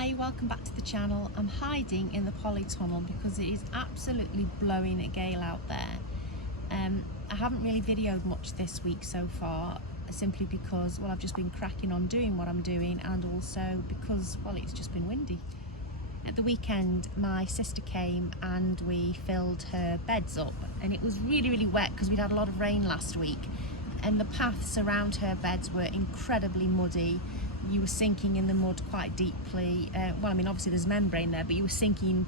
Hi, welcome back to the channel. I'm hiding in the polytunnel because it is absolutely blowing a gale out there. I haven't really videoed much this week so far, simply because, well, I've just been cracking on doing what I'm doing, and also because, well, it's just been windy. At the weekend, my sister came and we filled her beds up, and it was really wet because we'd had a lot of rain last week, and the paths around her beds were incredibly muddy. You were sinking in the mud quite deeply. Well, I mean, obviously there's membrane there, but you were sinking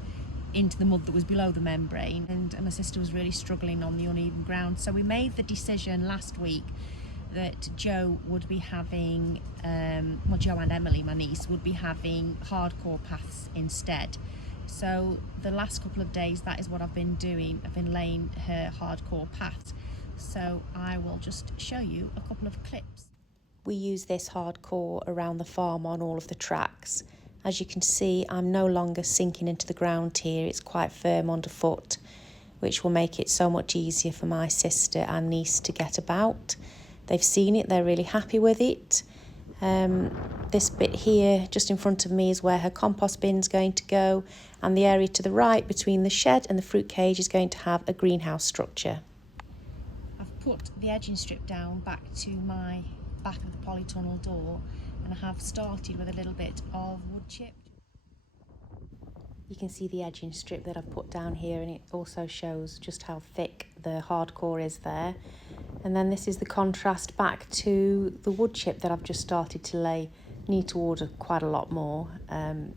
into the mud that was below the membrane, and my sister was really struggling on the uneven ground. So we made the decision last week that Joe would be having, well, Joe and Emily, my niece, would be having hardcore paths instead. So the last couple of days, that is what I've been doing. I've been laying her hardcore paths. So I will just show you a couple of clips. We use this hardcore around the farm on all of the tracks. As you can see, I'm no longer sinking into the ground here. It's quite firm underfoot, which will make it so much easier for my sister and niece to get about. They've seen it, they're really happy with it. This bit here just in front of me is where her compost bin's going to go, and the area to the right between the shed and the fruit cage is going to have a greenhouse structure. I've put the edging strip down back to my back of the polytunnel door, and I have started with a little bit of wood chip. You can see the edging strip that I've put down here, and it also shows just how thick the hardcore is there. And then this is the contrast back to the wood chip that I've just started to lay. Need to order quite a lot more.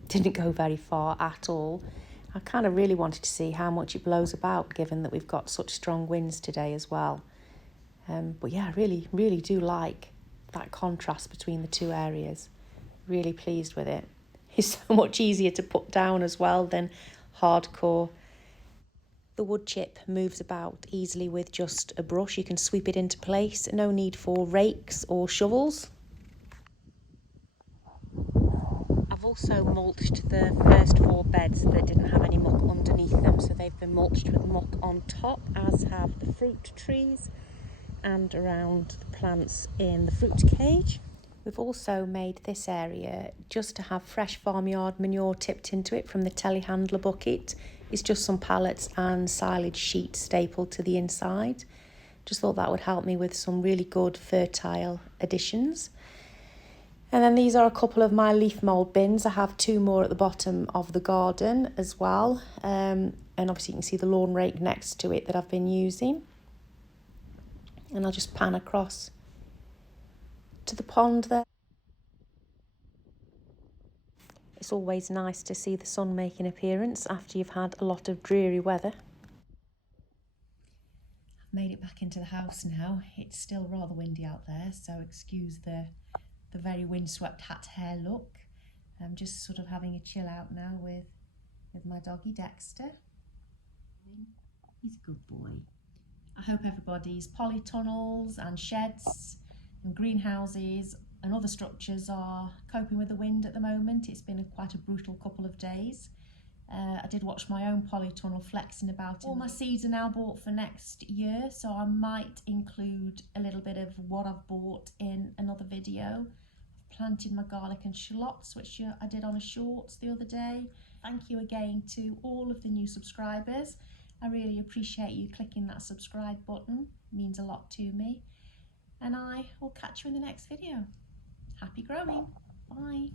Didn't go very far at all. I kind of really wanted to see how much it blows about, given that we've got such strong winds today as well. But yeah, I really do like that contrast between the two areas. Really pleased with it. It's so much easier to put down as well than hardcore. The wood chip moves about easily with just a brush. You can sweep it into place. No need for rakes or shovels. I've also mulched the first 4 beds that didn't have any muck underneath them, so they've been mulched with muck on top, as have the fruit trees and around the plants in the fruit cage. We've also made this area just to have fresh farmyard manure tipped into it from the telehandler bucket. It's just some pallets and silage sheet stapled to the inside. Just thought that would help me with some really good fertile additions. And then these are a couple of my leaf mould bins. I have 2 more at the bottom of the garden as well. And obviously you can see the lawn rake next to it that I've been using. And I'll just pan across to the pond there. It's always nice to see the sun make an appearance after you've had a lot of dreary weather. I've made it back into the house now. It's still rather windy out there, so excuse the very windswept hat hair look. I'm just sort of having a chill out now with my doggy Dexter. He's a good boy. I hope everybody's polytunnels and sheds and greenhouses and other structures are coping with the wind at the moment. It's been quite a brutal couple of days. I did watch my own polytunnel flexing about. All my seeds are now bought for next year, so I might include a little bit of what I've bought in another video. I've planted my garlic and shallots, which I did on a shorts the other day. Thank you again to all of the new subscribers. I really appreciate you clicking that subscribe button. It means a lot to me. And I will catch you in the next video. Happy growing. Bye.